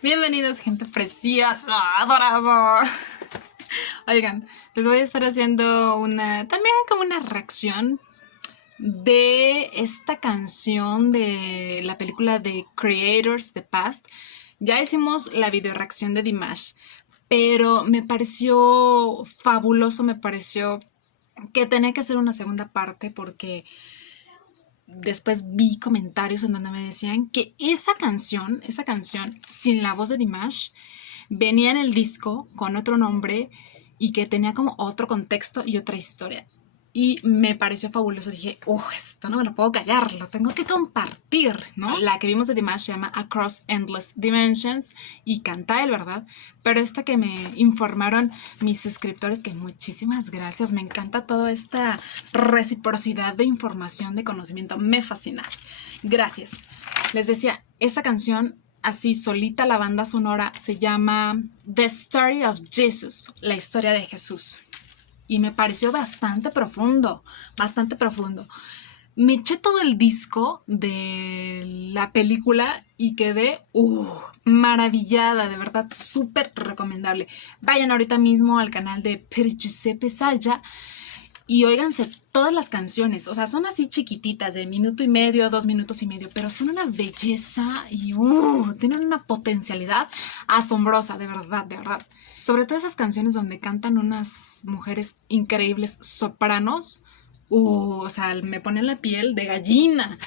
Bienvenidos, gente preciosa, adorable. Oigan, les voy a estar haciendo también como una reacción de esta canción de la película de Creators the Past. Ya hicimos la video reacción de Dimash, pero me pareció fabuloso, me pareció que tenía que hacer una segunda parte porque después vi comentarios en donde me decían que esa canción, sin la voz de Dimash, venía en el disco con otro nombre y que tenía como otro contexto y otra historia. Y me pareció fabuloso. Dije, esto no me lo puedo callar, lo tengo que compartir, ¿no? La que vimos de Dimash se llama Across Endless Dimensions y canta él, ¿verdad? Pero esta que me informaron mis suscriptores, que muchísimas gracias, me encanta toda esta reciprocidad de información, de conocimiento, me fascina. Gracias. Les decía, esa canción así solita, la banda sonora se llama The Story of Jesus, la historia de Jesús. Y me pareció bastante profundo, bastante profundo. Me eché todo el disco de la película y quedé maravillada, de verdad, súper recomendable. Vayan ahorita mismo al canal de Pier Giuseppe Saya y óiganse todas las canciones. O sea, son así chiquititas, de minuto y medio, 2 minutos y medio, pero son una belleza y tienen una potencialidad asombrosa, de verdad, de verdad. Sobre todo esas canciones donde cantan unas mujeres increíbles sopranos. O sea, me ponen la piel de gallina.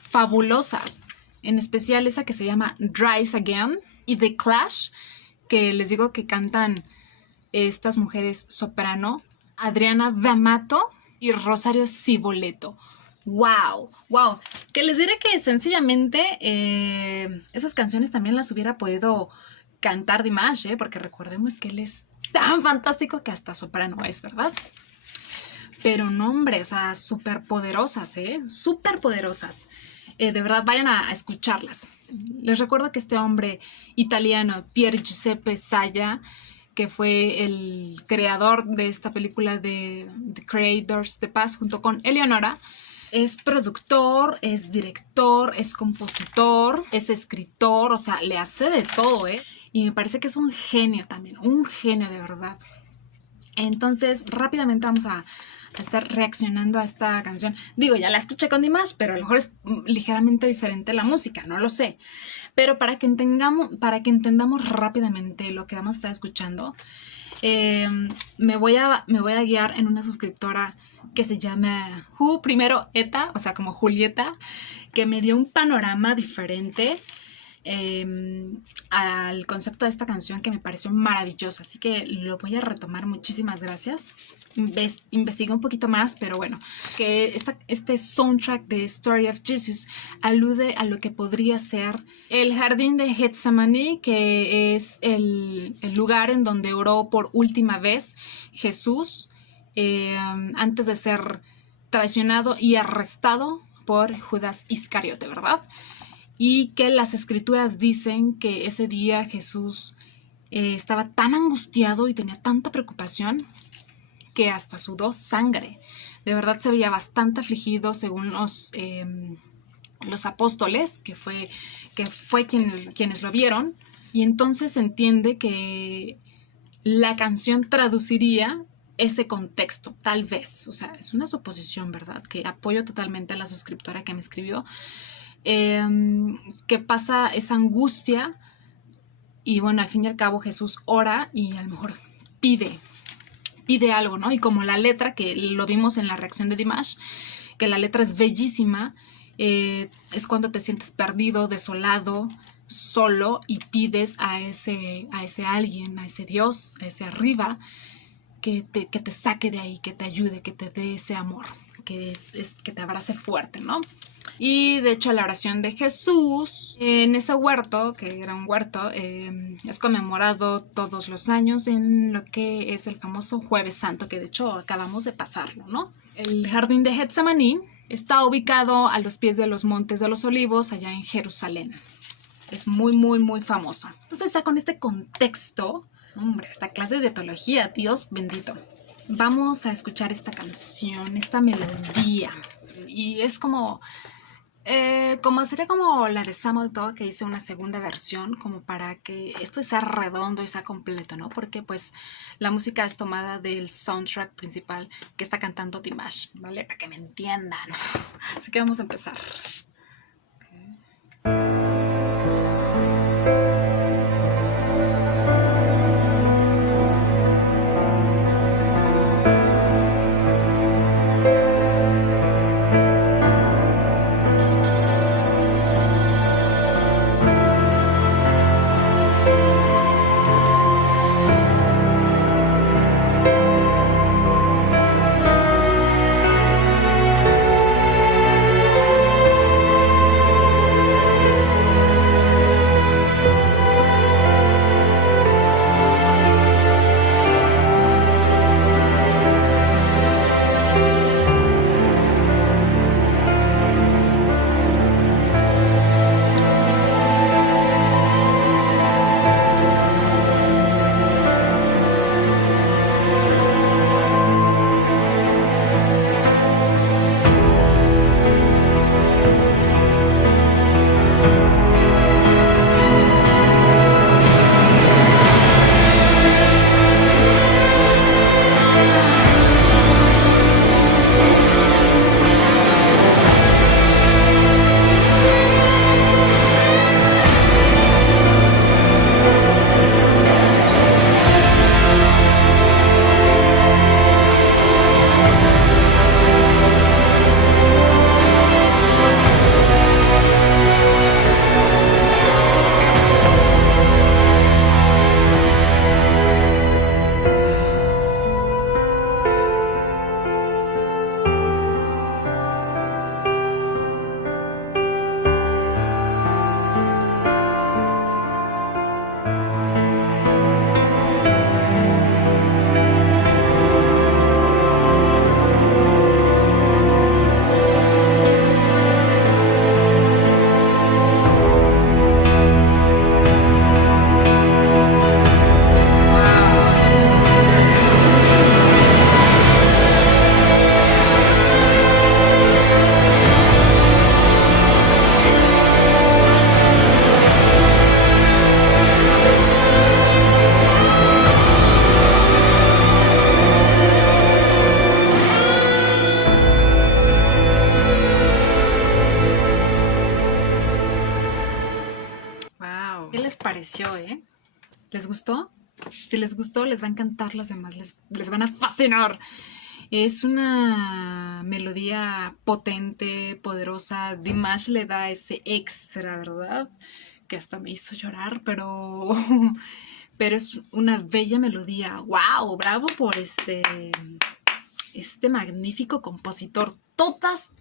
Fabulosas. En especial esa que se llama Rise Again y The Clash, que les digo que cantan estas mujeres soprano, Adriana D'Amato y Rosario Ciboleto. ¡Wow! ¡Wow! Que les diré que sencillamente esas canciones también las hubiera podido cantar Dimash, porque recordemos que él es tan fantástico que hasta soprano es, ¿verdad? Pero no, hombre, o sea, súper poderosas, súper poderosas. De verdad, vayan a escucharlas. Les recuerdo que este hombre italiano, Pier Giuseppe Saya, que fue el creador de esta película de The Creators the Past junto con Eleonora, es productor, es director, es compositor, es escritor, o sea, le hace de todo, Y me parece que es un genio también, un genio de verdad. Entonces, rápidamente vamos a estar reaccionando a esta canción. Digo, ya la escuché con Dimash, pero a lo mejor es ligeramente diferente la música, no lo sé. Pero para que entendamos rápidamente lo que vamos a estar escuchando, me voy a guiar en una suscriptora que se llama primero Eta, o sea, como Julieta, que me dio un panorama diferente al concepto de esta canción que me pareció maravillosa, así que lo voy a retomar. Muchísimas gracias. Investigué un poquito más, pero bueno, que este soundtrack de Story of Jesus alude a lo que podría ser el jardín de Getsemaní, que es el lugar en donde oró por última vez Jesús antes de ser traicionado y arrestado por Judas Iscariote, ¿verdad? Y que las escrituras dicen que ese día Jesús estaba tan angustiado y tenía tanta preocupación que hasta sudó sangre. De verdad se veía bastante afligido según los apóstoles, que fue quienes lo vieron. Y entonces se entiende que la canción traduciría ese contexto, tal vez. O sea, es una suposición, ¿verdad? Que apoyo totalmente a la suscriptora que me escribió. Que pasa esa angustia y bueno, al fin y al cabo Jesús ora y a lo mejor pide algo, ¿no? Y como la letra, que lo vimos en la reacción de Dimash, que la letra es bellísima, es cuando te sientes perdido, desolado, solo y pides a ese alguien, a ese Dios, a ese arriba, que te saque de ahí, que te ayude, que te dé ese amor, que te abrace fuerte, ¿no? Y de hecho la oración de Jesús en ese huerto, que era un huerto, es conmemorado todos los años en lo que es el famoso Jueves Santo, que de hecho acabamos de pasarlo, ¿no? El jardín de Getsemaní está ubicado a los pies de los Montes de los Olivos, allá en Jerusalén. Es muy, muy, muy famoso. Entonces ya con este contexto, hombre, hasta clases de teología, Dios bendito. Vamos a escuchar esta canción, esta melodía. Y es como Como sería como la de Samuel Talk, que hice una segunda versión, como para que esto sea redondo y sea completo, ¿no? Porque pues la música es tomada del soundtrack principal que está cantando Dimash, ¿vale? Para que me entiendan. Así que vamos a empezar. Wow. ¿Qué les pareció, ¿Les gustó? Si les gustó, les va a encantar las demás, les van a fascinar. Es una melodía potente, poderosa. Dimash le da ese extra, ¿verdad? Que hasta me hizo llorar, pero es una bella melodía. ¡Wow! Bravo por este magnífico compositor. Todas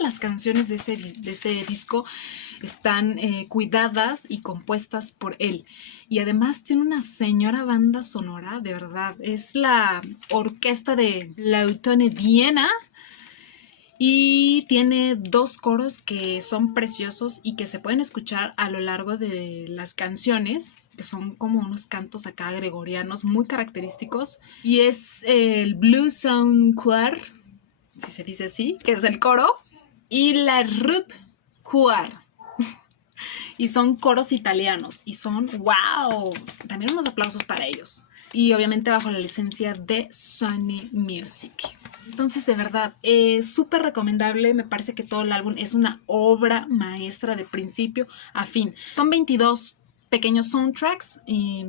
las canciones de ese disco están cuidadas y compuestas por él. Y además tiene una señora banda sonora, de verdad. Es la orquesta de Lautone Viena. Y tiene 2 coros que son preciosos y que se pueden escuchar a lo largo de las canciones, que son como unos cantos acá gregorianos muy característicos. Y es el Blue Sound Choir, si se dice así, que es el coro, y la Rup Choir. Y son coros italianos y son wow. También unos aplausos para ellos. Y obviamente bajo la licencia de Sony Music. Entonces, de verdad, súper recomendable. Me parece que todo el álbum es una obra maestra de principio a fin. Son 22 pequeños soundtracks y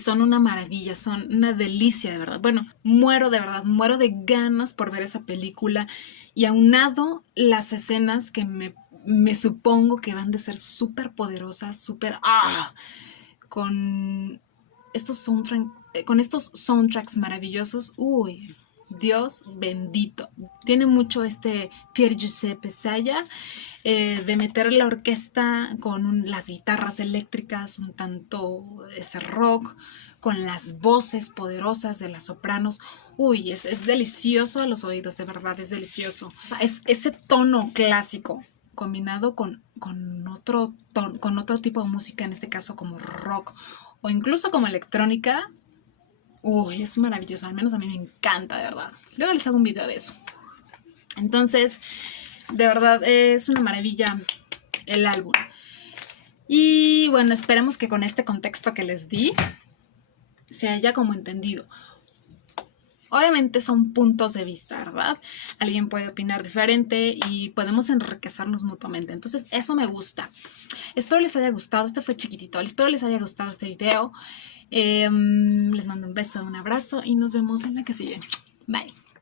son una maravilla, son una delicia, de verdad. Bueno, muero de ganas por ver esa película. Y aunado las escenas que me supongo que van de ser súper poderosas, súper... Con estos soundtracks maravillosos. Uy, Dios bendito. Tiene mucho Pier Giuseppe Saya de meter la orquesta con las guitarras eléctricas, un tanto ese rock, con las voces poderosas de las sopranos. Uy, es delicioso a los oídos, de verdad, es delicioso. O sea, es ese tono clásico combinado con otro tipo de música, en este caso como rock o incluso como electrónica. Uy, es maravilloso, al menos a mí me encanta, de verdad. Luego les hago un video de eso. Entonces, De verdad, es una maravilla el álbum. Y bueno, esperemos que con este contexto que les di se haya como entendido. Obviamente son puntos de vista, ¿verdad? Alguien puede opinar diferente y podemos enriquecernos mutuamente. Entonces, eso me gusta. Espero les haya gustado. Este fue chiquitito. Espero les haya gustado este video. Les mando un beso, un abrazo y nos vemos en la que sigue. Bye.